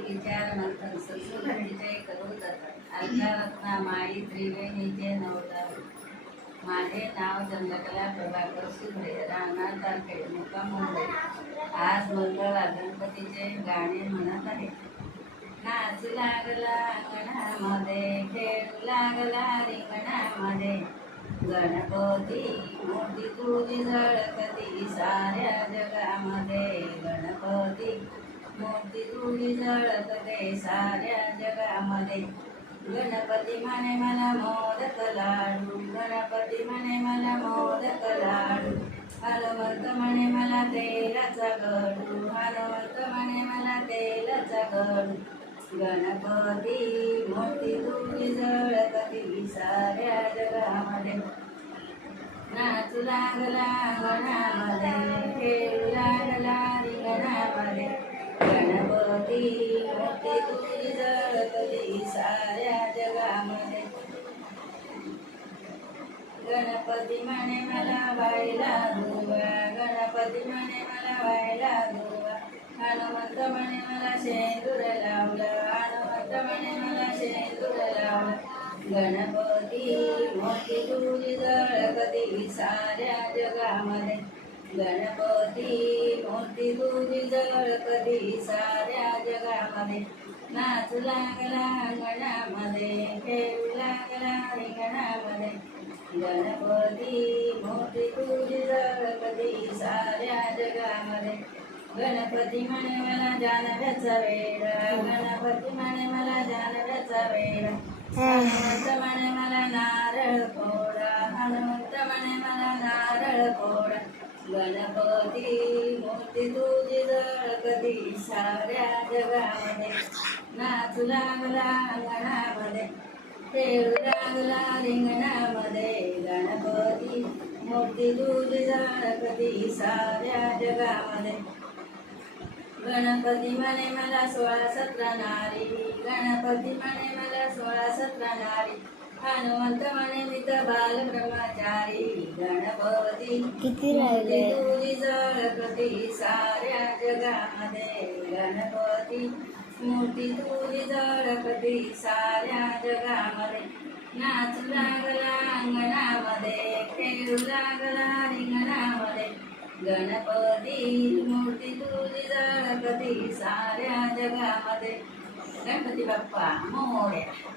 विचार मंथन माई त्रिवेणीचे नवतार माझे नाव चंद्रकला प्रभाकर सुभे राहणार तारखेड मुक्काम मुंबई. आज मंगळवार गणपतीचे गाणे म्हणत आहे. नाच लागला अंगणामध्ये खेळ लागला रिंगणामध्ये. गणपती मोठी तुझी झळकती साऱ्या जगामध्ये. मोठी तुझी झळकते साऱ्या जगामध्ये. गणपती म्हणे मला मोदक लाडू. गणपती म्हणे मला मोदक लाडू. हनुमंत म्हणे मला तेलाचा गडू. हनुमंत म्हणे मला तेलाचा गडू. गणपती मोठी तुझी झळकती साऱ्या जगामध्ये. नाच लागला अंगणामध्ये खेळू लागला गणपती मोठी तुझी झळकती साऱ्या जगामध्ये गणपती म्हणे मला व्हायला दुवा गणपती म्हणे मला व्हायला दुवा हनुमंत म्हणे मला शेंदूर लावलं हनुमंत म्हणे मला शेंदूर लावलं गणपती मोठी तुझी झळकती साऱ्या जगामध्ये. गणपती मोठी तुझी झळकती साऱ्या जगामध्ये? नाचू लागला अंगणामध्ये खेळू लागला रिंगणामध्ये गणपती मोठी तुझी झळकती साऱ्या जगामध्ये? गणपती म्हणे मला जानव्याचा वेळ. गणपती म्हणे मला जानव्याचा वेळ. म्हणे मला गणपती मोठी तुझी साऱ्या जगामध्ये नाचू लागला अंगणामध्ये खेळू लागला रिंगणामध्ये. गणपती तुझी साऱ्या जगामध्ये. गणपती म्हणे मला सोळा सतरा नारी गणपती म्हणे मला सोळा सतरा नारी हनुमंत म्हणे मी तर बाल किती राहिले? तुझी साऱ्या जगामध्ये गणपती. मोठी तुझी झळकती साऱ्या जगामध्ये. नाच लागला अंगणामध्ये खेळू लागला रिंगणामध्ये. गणपती मूर्ती तुझी झळकती साऱ्या जगामध्ये. गणपती बाप्पा मोड्या